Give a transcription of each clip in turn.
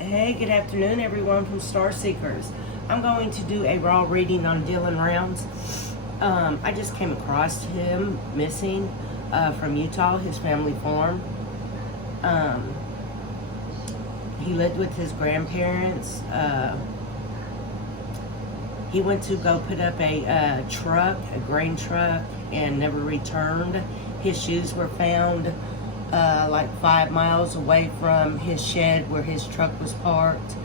Hey, good afternoon, everyone from Star Seekers. I'm going to do a raw reading on Dylan Rounds. I just came across him missing from Utah, his family farm. He lived with his grandparents. He went to go put up a truck, a grain truck, and never returned. His shoes were found like 5 miles away from his shed where his truck was parked.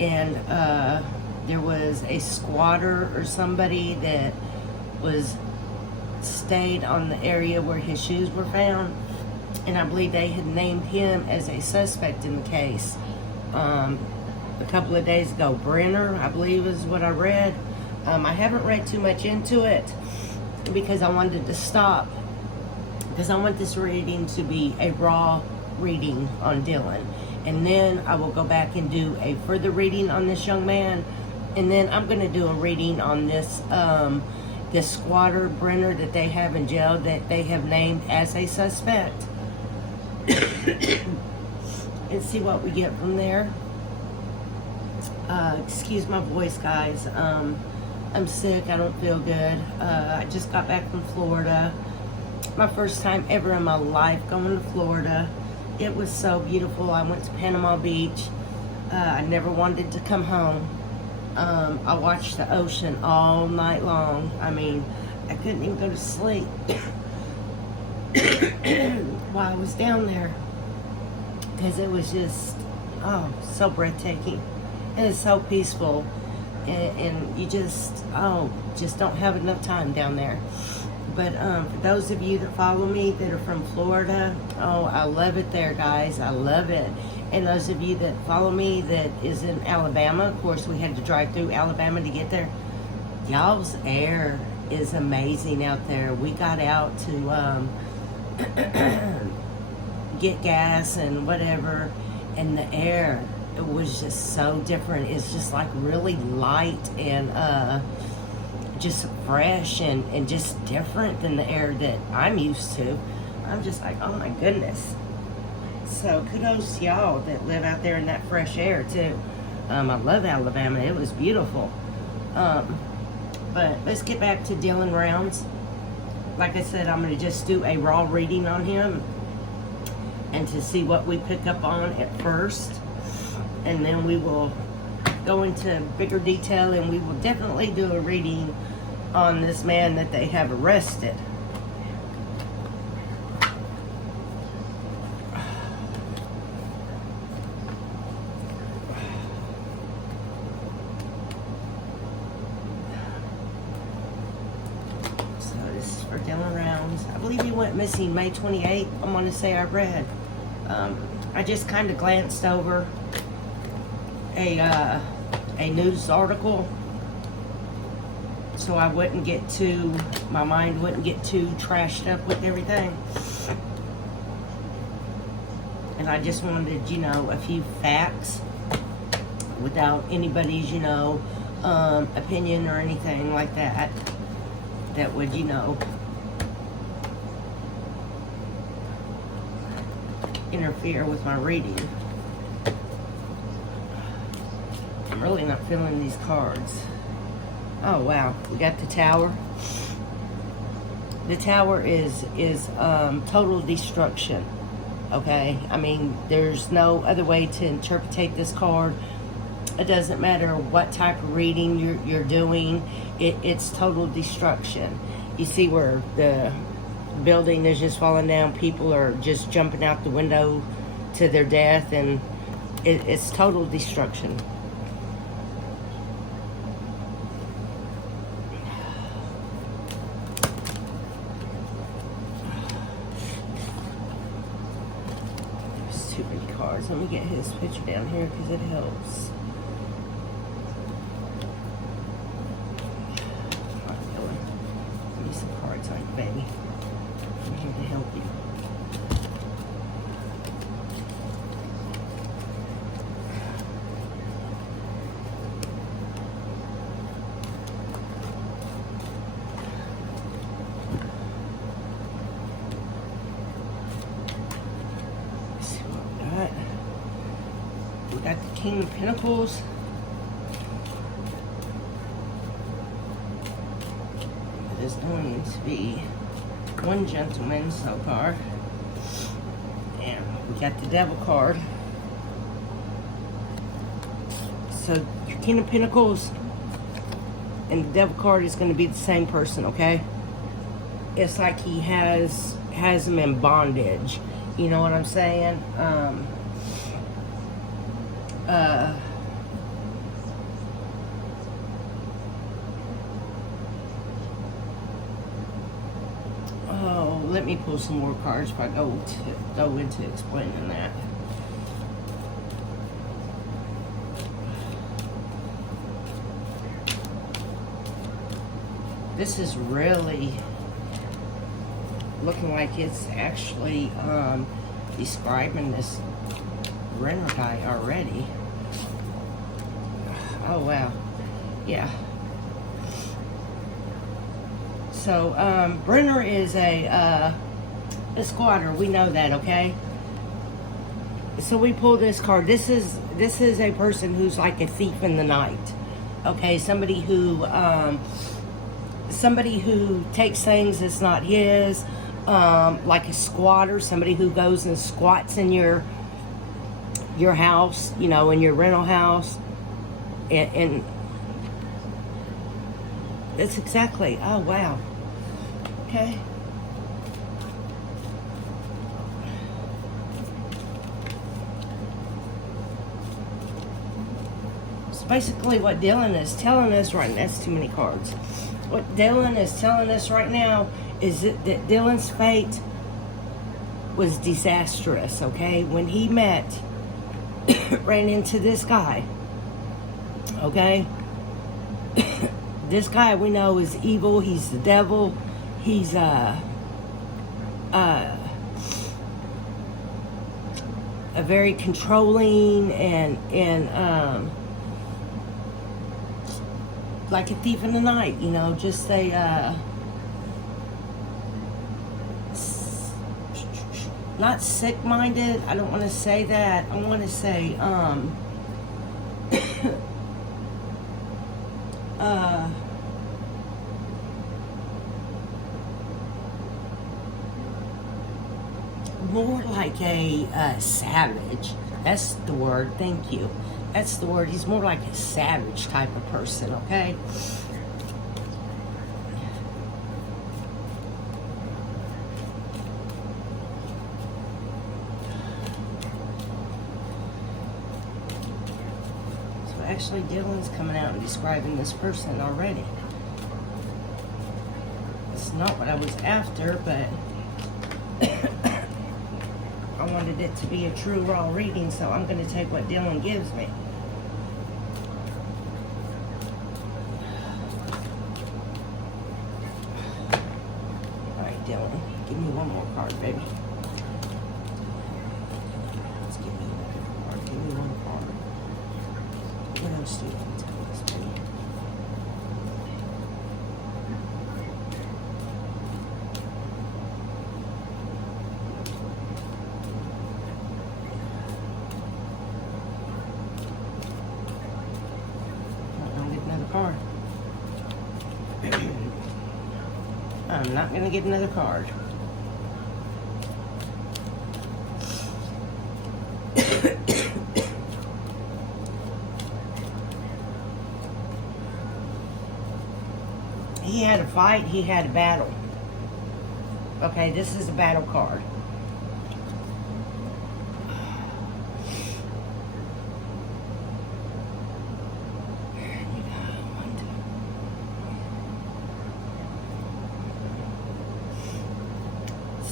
And there was a squatter or somebody that was stayed on the area where his shoes were found. And I believe they had named him as a suspect in the case. A couple of days ago, Brenner, I believe is what I read. I haven't read too much into it because I wanted to stop, because I want this reading to be a raw reading on Dylan. And then I will go back and do a further reading on this young man. And then I'm going to do a reading on this this squatter, Brenner, that they have in jail, that they have named as a suspect. And see what we get from there. Excuse my voice, guys. I'm sick. I don't feel good. I just got back from Florida. My first time ever in my life going to Florida. It was so beautiful. I went to Panama Beach. I never wanted to come home. I watched the ocean all night long. I mean, I couldn't even go to sleep while I was down there, because it was just, oh, so breathtaking. And it's so peaceful. And you just don't have enough time down there. But for those of you that follow me that are from Florida, oh, I love it there, guys. I love it. And those of you that follow me that is in Alabama, of course, we had to drive through Alabama to get there. Y'all's air is amazing out there. We got out to get gas and whatever, and the air, it was just so different. It's just like really light and just fresh and just different than the air that I'm used to. I'm just like, oh my goodness. So kudos to y'all that live out there in that fresh air too. I love Alabama. It was beautiful. But let's get back to Dylan Rounds. Like I said, I'm going to just do a raw reading on him and to see what we pick up on at first. And then we will go into bigger detail, and we will definitely do a reading on this man that they have arrested. So this is for Dylan Rounds. I believe he went missing May 28th. I want to say I read. I just kind of glanced over a news article, so I wouldn't get too, my mind wouldn't get too trashed up with everything. And I just wanted, you know, a few facts without anybody's, you know, opinion or anything like that, that would, you know, interfere with my reading. I'm really not feeling these cards. Oh wow, we got the Tower. The Tower is total destruction. Okay, I mean, there's no other way to interpret this card. It doesn't matter what type of reading you're doing. It's total destruction. You see where the building is just falling down. People are just jumping out the window to their death, and it's total destruction. Too many cards. Let me get his picture down here because it helps. Give me some cards on it, baby. I'm here to help you. We got the King of Pentacles. It is going to be one gentleman so far. And we got the Devil card. So your King of Pentacles and the Devil card is going to be the same person, okay? It's like he has him in bondage. You know what I'm saying? Oh, let me pull some more cards if I go into explaining that. This is really looking like it's actually describing this Brenner guy already. Oh wow, yeah. So Brenner is a squatter. We know that, okay? So we pull this card. This is a person who's like a thief in the night. Okay, somebody who takes things that's not his. Like a squatter, somebody who goes and squats in your house, you know, in your rental house, and that's exactly. Oh wow. Okay. So basically, what Dylan is telling us right now, that's too many cards. What Dylan is telling us right now is that Dylan's fate was disastrous, okay? When he ran into this guy, okay? This guy we know is evil. He's the devil. He's a very controlling and like a thief in the night, you know, just not sick-minded. I don't want to say that. I want to say more like a savage. That's the word. Thank you. That's the word. He's more like a savage type of person, okay? So actually, Dylan's coming out and describing this person already. It's not what I was after, but I wanted it to be a true raw reading, so I'm going to take what Dylan gives me. Alright, Dylan, give me one more card, baby. Let's give me another card. Give me one card. What else do you want to tell us, baby? I'm not going to get another card. He had a fight, he had a battle. Okay, this is a battle card.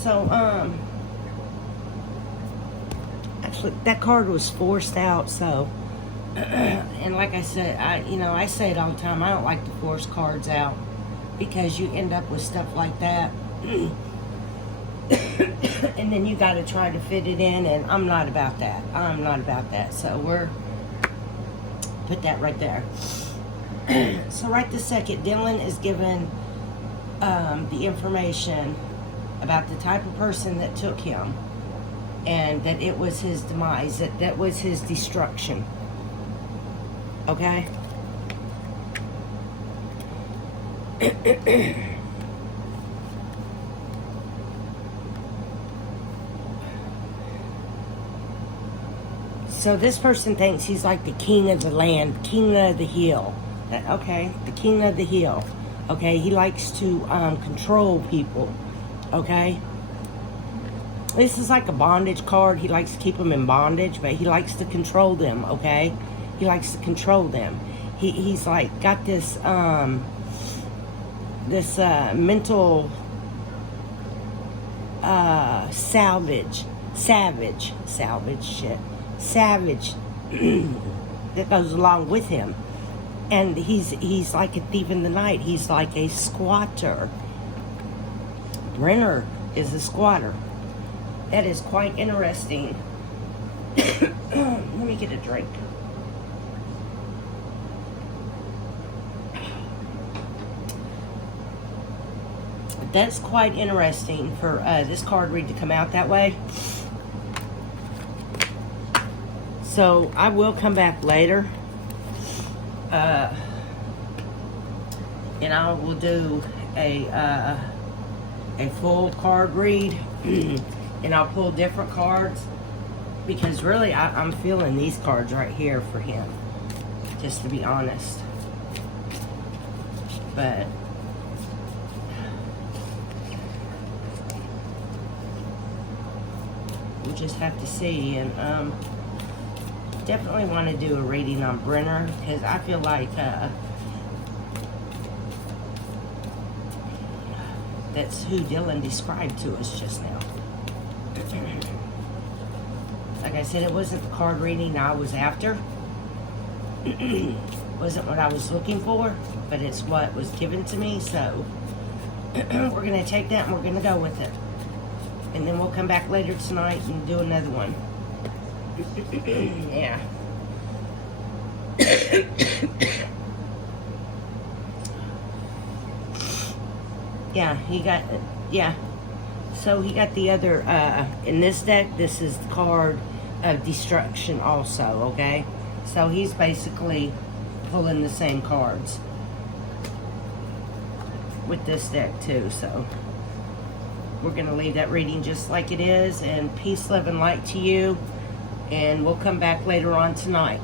So, actually, that card was forced out, so, and like I said, I say it all the time, I don't like to force cards out, because you end up with stuff like that, and then you got to try to fit it in, and I'm not about that. I'm not about that, so put that right there. So right this second, Dylan is given the information about the type of person that took him, and that it was his demise, that was his destruction. Okay? So this person thinks he's like the king of the land, king of the hill. Okay, the king of the hill. Okay, he likes to control people. Okay? This is like a bondage card. He likes to keep them in bondage, but he likes to control them, okay? He likes to control them. He's like got this mental savage that goes along with him. And he's like a thief in the night. He's like a squatter. Brenner is a squatter. That is quite interesting. Let me get a drink. That's quite interesting for this card read to come out that way. So I will come back later. And I will do a full card read. And I'll pull different cards. Because really, I'm feeling these cards right here for him. Just to be honest. But we'll just have to see. And definitely want to do a reading on Brenner. Because I feel like that's who Dylan described to us just now. Like I said, it wasn't the card reading I was after. Wasn't what I was looking for, but it's what was given to me. So we're going to take that and we're going to go with it. And then we'll come back later tonight and do another one. Yeah. Yeah, he got, yeah. So he got the other, in this deck, this is the card of destruction also, okay? So he's basically pulling the same cards with this deck too, so we're going to leave that reading just like it is, and peace, love, and light to you, and we'll come back later on tonight.